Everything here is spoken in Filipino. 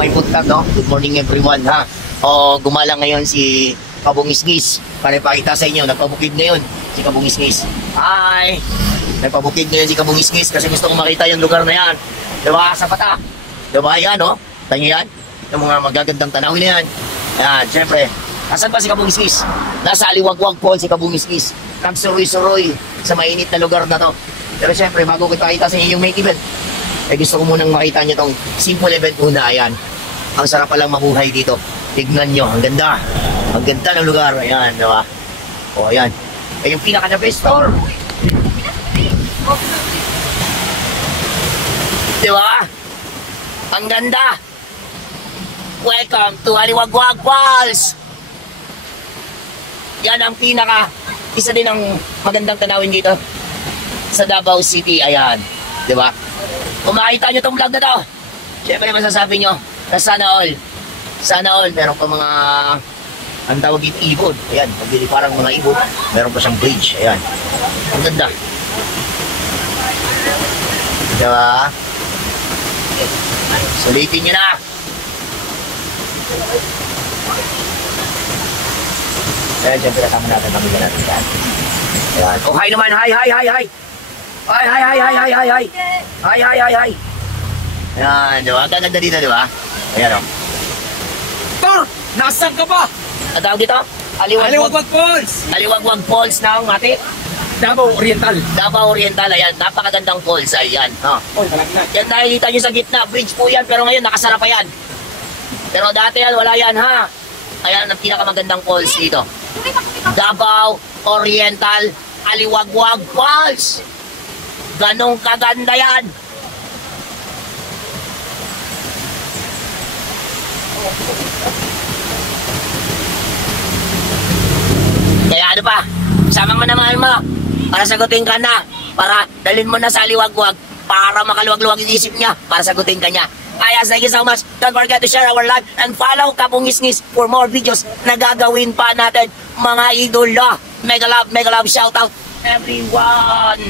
may puntag, no? Good morning everyone, ha? O, gumala ngayon si Kabungisngis para ipakita sa inyo. Nagpabukid ngayon si Kabungisngis. Hi! Nagpabukid ngayon si Kabungisngis kasi gusto kong makita yung lugar na yan. Diba? Sa pata. Diba? Yan, no? Tanyo yan. Yung mga magagandang tanawin na yan. Ayan, syempre. Asan ba si Kabungisngis? Nasa Aliwagwag Falls si Kabungisngis. Nagsuroy-suroy sa mainit na lugar na to. Pero syempre, bago ko ipakita sa inyo yung main event, gusto ko munang makita nyo tong simple event muna. Ayan. Ang sarap palang mabuhay dito. Tignan nyo. Ang ganda. Ang ganda ng lugar. Ayan, diba? O, ayan. Ay, yung pinaka-the best store. Diba? Ang ganda. Welcome to Aliwagwag Falls. Yan ang isa din ang magandang tanawin dito sa Davao City. Ayan. Diba? Kung makita nyo itong vlog na to, syempre masasabi nyo na sana all. Sana all. Meron pa mga, ang tawag dito, ibon. Ayan. Pagdili parang mga ibon. Meron pa siyang bridge. Ayan. Ang ganda. Diba? Sulitin nyo na. Ayan, syempre kasama natin kami natin yan. Ayan. Oh, hi naman. Hi, hi, hi, hi. Hi, hi, hi, hi, hi, hi, hi. Hi, hi, hi, hi. Ayan, diba? Ang ganda dito, diba? Ayan, o. Tor! Nasaan ka ba? Ang tawag dito? Aliwagwag Falls! Aliwagwag Falls na ang mati. Davao Oriental. Davao Oriental, ayan. Napakagandang falls, ayan. Oh. Oy, malaki na. Yan nakikita nyo sa gitna. Bridge po yan, pero ngayon nakasara pa yan. Pero dati yan, wala yan, ha? Ayan ang pinakamagandang falls dito. Davao Oriental Aliwagwag Falls. Ganong kaganda yan. Kaya ano pa, sama mo naman mo para sagutin ka na, para dalhin mo na sa Aliwagwag para makaluwag-luwag yung isip niya para sagutin ka niya. Kaya thank you so much. Don't forget to share our live and follow Kabungisngis for more videos na gagawin pa natin, mga idolo. Mega love shout out everyone.